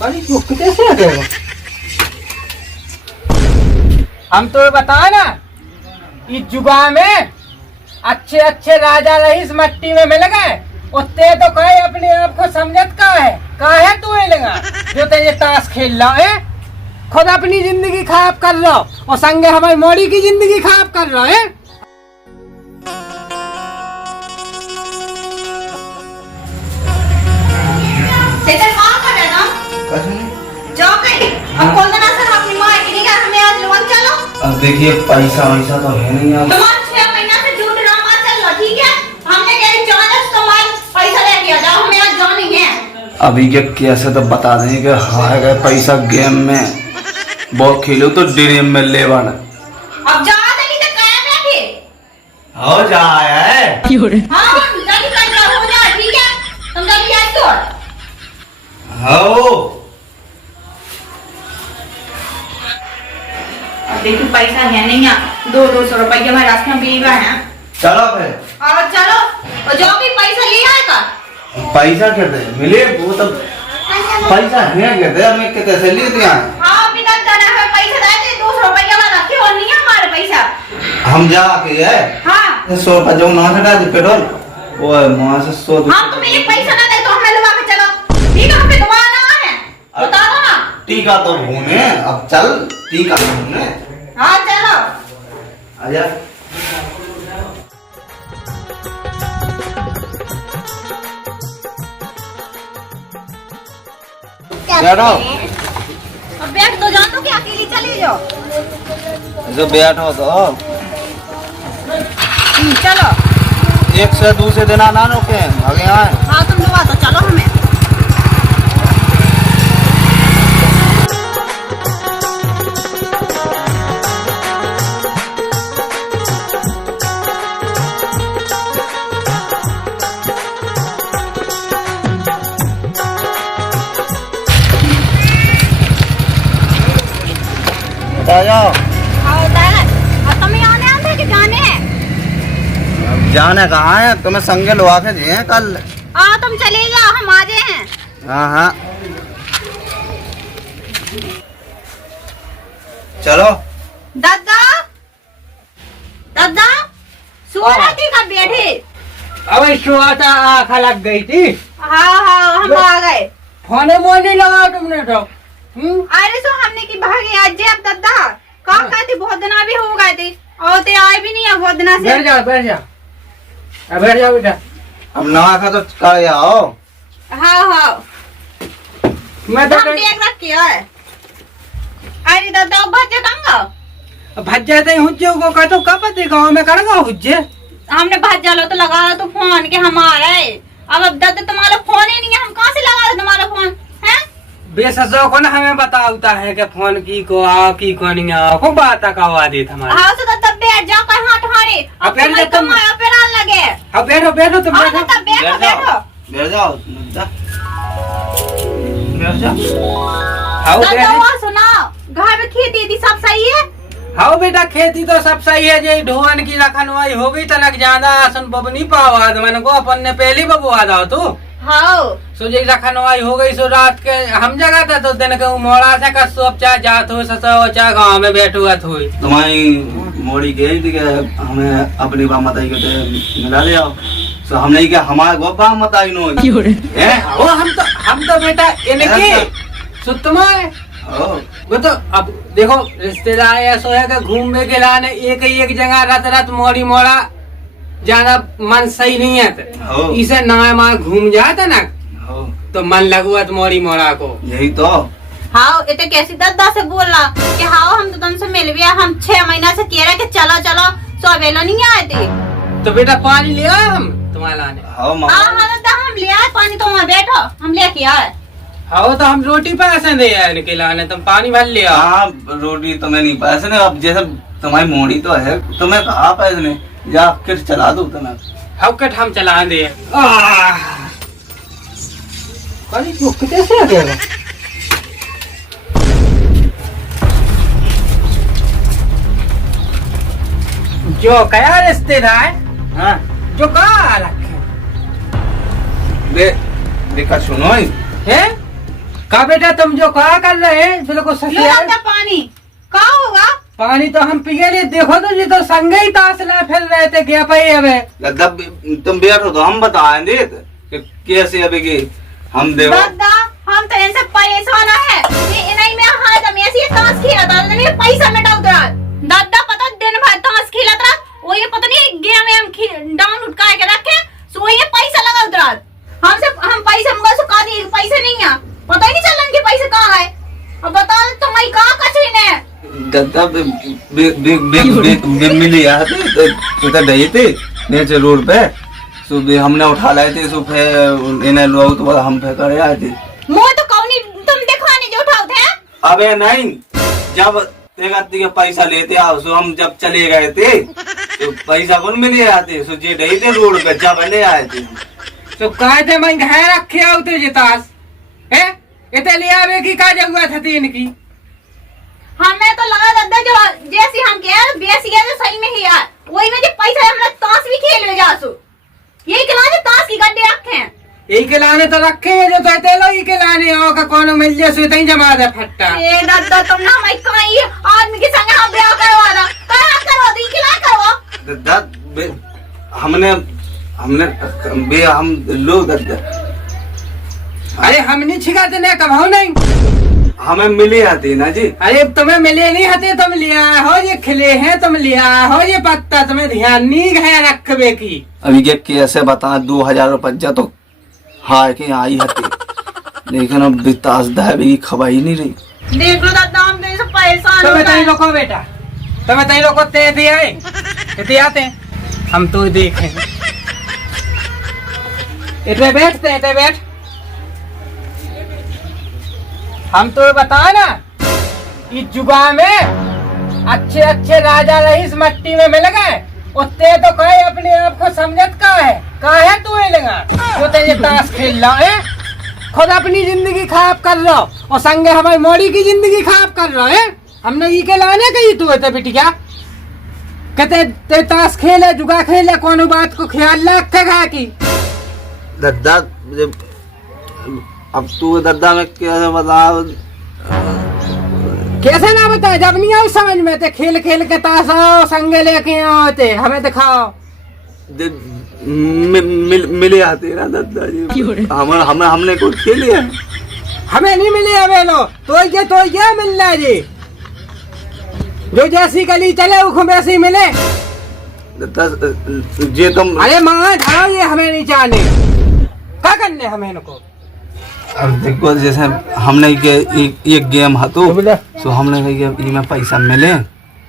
कैसे लगेगा? हम तो बताए ना, इस जुगा में अच्छे अच्छे राजा रईस मट्टी में मिल गए। उत्ते तो कहे अपने आप को समझत का है तू लेगा जो तेरे ताश खेल रहा है। खुद अपनी जिंदगी खराब कर रहा और संगे हमारी मोड़ी की जिंदगी खराब कर रहा है। अब देखिए पैसा वैसा तो है नहीं अब। 6 महीना से झूठ ड्रामा चल रहा, ठीक है? हमने कह पैसा लेके आ जाओ, हमें आज जानी है। अभी के कैसे तो बता दें कि हार गए पैसा गेम में, बहुत खेलो तो ड्रीम में ले बना। अब जा नहीं तो काया बैठे हो जाए है। हाँ जल्दी कर हो जा, ठीक है? तुम जल्दी आ तो। हो देखो पैसा है नहीं है, 200 रुपए के हमारे रास्ते में बीवा है। चलो फिर। और चलो और जो भी पैसा ले आएगा। पैसा कहते मिले वो तो पैसा है कहते हमें कहते से लिए थे यहाँ। हाँ बिना जाना है पैसा दे 200 रुपए के हमारे रखे और नहीं है हमारे पैसा। हम जा के है। हाँ 100 रुपए जो ना हटा दे पेट्रोल वो वहाँ से 100। हम तुम्हें एक पैसा ना दे तो हमें लगा के चलो, ठीक है? हमें दोबारा ना है, बता दो ना। टीका तो भूने अब चल टीका भूने। हाँ चलो आजा। बैठो। अब बैठ तो जान दो कि अकेली चली जाओ। जो बैठो तो चलो एक से दूसरे दिन ना रोके आगे आए। हाँ तुम लोग तो चलो हमें। जाओ। जाने कहाँ है तुम्हें संगे लुआ के दिए कल। तुम चले जाओ, हम आ गए हैं। हाँ हाँ चलो। दादा दादा सो रही का बैठे। अब शुरुआत आँख लग गई थी। हाँ हम आ गए। फोने मोने लगा तुमने तो। अरे सो हमने की भागे आज अब दादा कहाँ कहती बहुत दिन अभी हो गए थे और ते आए भी नहीं है बहुत दिन से। बैठ जा बेटा। अब नवा का तो कर आओ। हाँ मैं तो बैग रख के आए। अरे दादा भज्जे कंगा भज्जे ते हुज्जे को कह तो कब ते गांव में कड़गा हुज्जे। हमने भज्जा लो तो लगा तो फोन के हमारा है। अब दादा तुम्हारा फोन ही नहीं है, हम कहाँ से लगा तुम्हारा फोन है? बेससो को ना हमें बताता है कि फोन की को आओ की को नहीं आओ को बात का आवाज हमारा। हाँ तो तब बैठ जा कर हाथ हारे अब बैठ जा तुम पेराल लगे। अब बैठो तुम हाँ तो तब बैठो बैठ जाओ बैठ जाओ। दादा वो सुनाओ घर में खेती थी सब सही है? हाँ बेटा खेती तो सब सही है। जे ढोवन की रखनवाई हो गई तनक ज्यादा आसन बबनी पावा मैंने को अपन ने पहली बबुआ दाओ तू। हाँ सो जे रखनवाई हो गई सो रात के हम जगह था तो दिन के मोड़ा से का सोप चाहे जात हो ससो चाहे गाँव में बैठुआ थी। तुम्हारी मोड़ी गई थी कि हमें अपनी बाप मताई के मिला ले आओ। तो हमने क्या हमारे गो बाप मताई नो वो हम तो बेटा इनके सुतमा वो तो अब देखो रिश्तेदार ऐसा है कि घूमने के लाने एक जगह रात मोड़ी मोड़ा ज्यादा मन सही नहीं है। इसे ना माँ घूम जाता ना तो मन लगुआ मोड़ी मोड़ा को यही तो। हाँ इतने कैसी दादा से बोल रहा कि हाँ हम तो तुमसे मिल गया, हम 6 महीना से कह रहे कि चलो सो वेलो नहीं आए थे। तो बेटा पानी ले आए हम तुम्हारे लाने। हाँ हम ले आए पानी, तो वहाँ बैठो हम लेके आए। हाँ तो हम रोटी पैसे दे आए इनके लाने, तुम पानी भर ले आओ। हाँ रोटी तुम्हें नहीं पैसे नहीं। अब जैसे तुम्हारी मोड़ी तो है तुम्हें कहा पैसे नहीं जा किट चला दो तुम्हें। हवकट हम चला दे। कैसे लगेगा? जो कया रिश्तेदार हाँ जो कहा रखे देखा सुनो है का बेटा तुम जो क्या कर रहे हैं बिल्कुल लो सही है। दादा पानी का होगा। पानी तो हम पिए नहीं, देखो तो ये तो संगे ही ताश ले फिर रहे थे क्या पाई हमें। दादा तुम बैठो तो हम बताएंगे कि कैसे अभी की हम देव दादा हम तो इनसे पैसा ना है ये इन्हीं में हाथ हम ऐसी ताश खेला था नहीं पैसा में डाल दो दादा पता दिन भर ताश खेला था वो ये पता नहीं गेम हम डाउनलोड करके रखे सो ये पैसा लगा दो हमसे हम पैसे मंगा सो का दिए पैसे नहीं है पता ही नहीं चलन के पैसे कहाँ है। अब बता तुम्हारी कहाँ कचरी ने दादा मिली आते तो गई थी नीचे रोड पे सुबह हमने उठा लाए थे सुबह इन्हें लोग तो हम फिर करे आए थे मुँह तो कौनी तुम दिखवाने जो उठाओ थे। अबे नहीं जब तेगाती के पैसा लेते आओ सो हम जब चले गए थे तो पैसा कौन मिले आते सो जे गई थे रोड पे जब ले आए थे तो कहे थे मैं घर रखे आओ तो ये ताश है इतने ले आवे की का जरूरत है तीन की। हमें तो लगा दादा जो जैसी हम कह बेसी है तो सही में ही यार वही में जो पैसा हमने ताश भी खेल ले जासु यही खिलाने ताश की गड्ढे रखे हैं यही के लाने तो रखे हैं जो कहते लो यही के लाने आओ का कौन मिल जाए सो इतनी जमा दे फट्टा। ए दादा तुम ना हमारी कमाई आदमी के संग हम ब्याह करवा रहा कहाँ करवा दी खिला करवा दादा हमने बे हम लोग दादा अरे हम नहीं छिकाते ना कमाओ नहीं हमें मिले आते ना जी। अरे तुम्हें मिले नहीं हते तुम लिया हो ये खिले हैं तुम लिया हो ये पत्ता तुम्हें ध्यान नहीं है रखबे की। अभी के कैसे बता 2000 रुपया तो हाँ कि आई हती लेकिन अब ताश दाबी खबर ही नहीं रही। देख लो दादा हम तो इसे पैसा तुम्हें तई लोगो बेटा तुम्हें तई लोगो ते दिए इतने आते हम तो देखें इतने बैठते इतने बैठ हम तो बताए ना इस जुगा में अच्छे अच्छे राजा रईस मट्टी में मिल गए उतने तो कहे अपने आप को समझत का है तू लगा तो तेरे ताश खेल रहा है खुद अपनी जिंदगी खराब कर रहा और संगे हमारी मोड़ी की जिंदगी खराब कर रहा है। हमने ये के लाने कही तू है बिटिया कहते ते ताश खेले जुगा खेले कौन बात को ख्याल रखेगा की। दादा अब तू दादा में कैसे बता कैसे ना बताए जब नहीं आओ समझ में ते खेल खेल के ताश आओ संगे लेके आओ ते हमें दिखाओ मिले आते ना दादाजी हमने कुछ खेले है हमें नहीं मिले अबे लो तो ये मिल रहा जी जो जैसी गली चले वो वैसी मिले जे तुम अरे माँ झाड़ो ये हमें नहीं चाहने क्या करने हमें इनको। अब देखो जैसे हमने एक गेम है तो हमने में पैसा मिले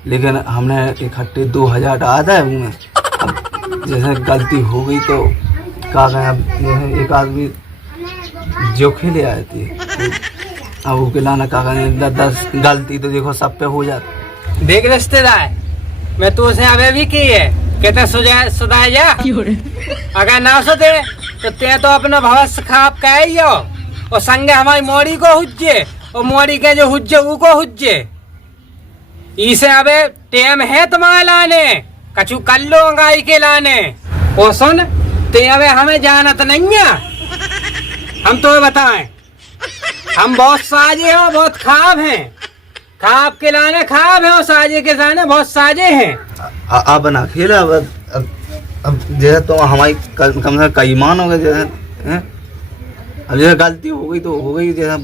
लेकिन हमने इकट्ठे 2000 डाला था उनमें। अब जैसे गलती हो गई तो क्या कहें अब जैसे एक आदमी जो खेले आए थे अब वो के लाना क्या कहें 10 गलती तो देखो सब पे हो जाती। देख रिश्तेदार मैं तो उसे अबे भी की है कहते सुधार जा अगर ना सुधे तो ते तो अपना भविष्य खराब कह ही हो और संगे हमारी मोड़ी को हुज्जे और मोड़ी के जो हुज्जे वो को हुज्जे इसे अबे टेम है तुम्हारे लाने कछु कर लो गाय के लाने और सुन ते अबे हमें जानत नहीं है हम तुम्हें बताएं हम बहुत साजे हैं बहुत खाब हैं खाब के लाने खाब है और साजे के लाने बहुत साजे हैं। अब ना खेला अब जैसे तो हमारी कम से कई मान हो गए जैसे अब जैसे गलती हो गई तो हो गई जैसे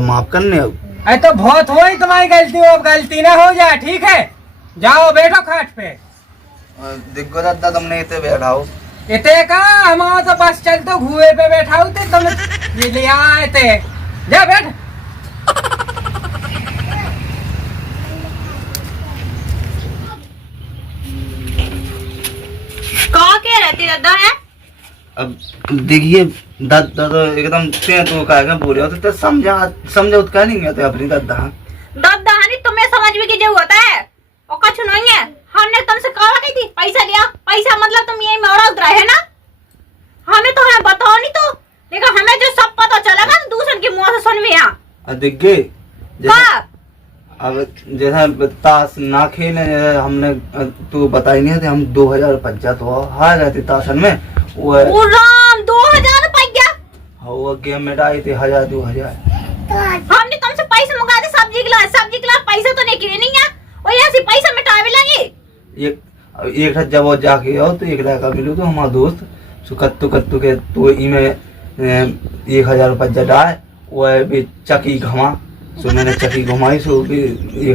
माफ करने अब अरे तो बहुत हो ही तुम्हारी गलती हो अब गलती ना हो जाए ठीक है जाओ बैठो खाट पे। देखो दादा तुमने इतने बैठाओ इतने का हमारा तो बस चल तो घुए पे बैठा थे तुम ये ले आए थे जा बैठ। कहाँ के रहते दादा है अब देखिए दादा तो एकदम से तो क्या बोले हो तो समझा उतना नहीं गया अपनी दादा दादा हनी तुम्हें समझ में की जरूरत है और कुछ नहीं है हमने तुमसे कहा नहीं थी पैसा लिया पैसा मतलब तुम यही में और उतरा है ना हमें तो हमें बताओ नहीं तो लेकिन हमें जो सब पता चला ना दूसरे के मुंह से सुन भी यहाँ देखिए अब जैसा ताश ना खेले हमने तो बता ही नहीं थे हम 2000 रुपया तो हार गए थे ताशन में वो राम 2000 रुपया वो गेम में डाले थे 1000 2000 हमने तुमसे पैसे मंगा दे सब्जी के लिए पैसा तो नहीं गिरे नहीं है और ऐसे पैसा मिटावे लगे। एक जब वो जाके आओ तो एक का मिलू तो हमारा दोस्त सो कत्तू के तो इमे 1000 रुपया जड़ा है वो है भी चक्की घुमा सो मैंने चक्की घुमाई सो भी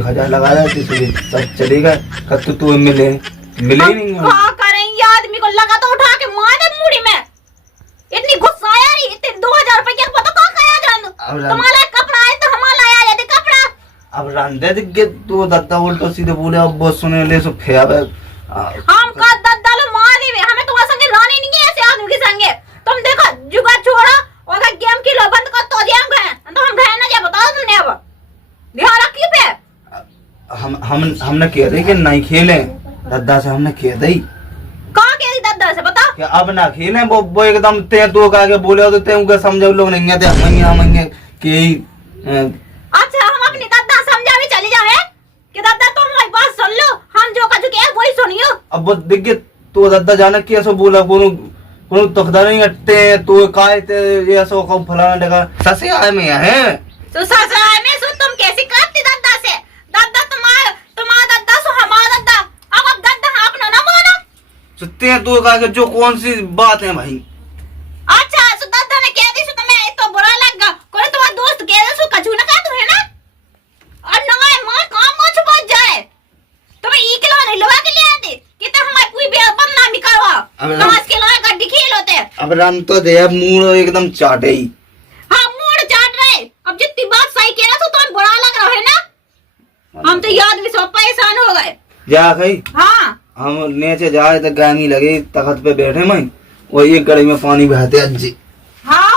1000 लगाया तो सब चले गए कत्तू तो मिले ही नहीं। क्या करें ये आदमी को लगा तो उठा के मार दे मुड़ी में। इतनी गुस्सा आया रही इतने 2000 रुपया पता कहाँ गया जान तुम्हारा कपड़ा है तो हमारा आया यदि कपड़ा अब रंदे दिखे तो दत्ता उल्टो सीधे बोले अब बहुत सुने ले सो फेया हम का दद्दा लो मार दी हमें तुम्हारे संगे रानी नहीं है ऐसे आदमी के संगे। तुम देखो जुगाड़ छोड़ो और अगर गेम की लो बंद कर तो हम गए तो हम गए ना क्या बताओ तुमने अब ध्यान रखिए पे हमने कह दी कि नहीं खेले दद्दा से हमने कह दी कहाँ कह दी दद्दा से बता कि अब ना खेले वो एकदम ते तो आगे बोले तो ते उनके समझो लोग नहीं थे मंगे कि अच्छा हम अपनी दद्दा समझा भी चली जाए कि दद्दा तुम हमारी बात सुन लो हम जो कह चुके हैं वही सुनियो। अब वो दिखे तो दद्दा जाने कैसे बोला कोनो तकदा नहीं हटते तो काय ते ये सो को फलाना देखा ससे आए में है तो ससुराल में सो तुम कैसे करती दद्दा से दद्दा तुम्हारा दद्दा सो हमारा दद्दा अब दद्दा अपना ना मानो सुते तो आगे जो कौन सी बात है भाई। अच्छा सो दद्दा ने कह दी सो तुम्हें तो बुरा लगा कोई तुम्हारा दोस्त कह दे सो कछु ना कह तू है ना और ना मां काम मुझ पहुंच जाए तुम्हें ई किलो नहीं लगा के ले आते कि तो हमारी पूरी बेअदब नामी करवा तुम आज के लिए गड्डी खेल होते अब राम तो दे मूड एकदम चाटे ही हाँ मूड चाट रहे अब जितनी बात सही कह रहा तो तुम्हें बुरा लग रहा है ना हम तो याद भी सब परेशान हो गए जा गई हाँ हम नीचे जाए तो गानी लगे तखत पे बैठे मैं वो एक गड़ी में पानी बहाते अज्जी हाँ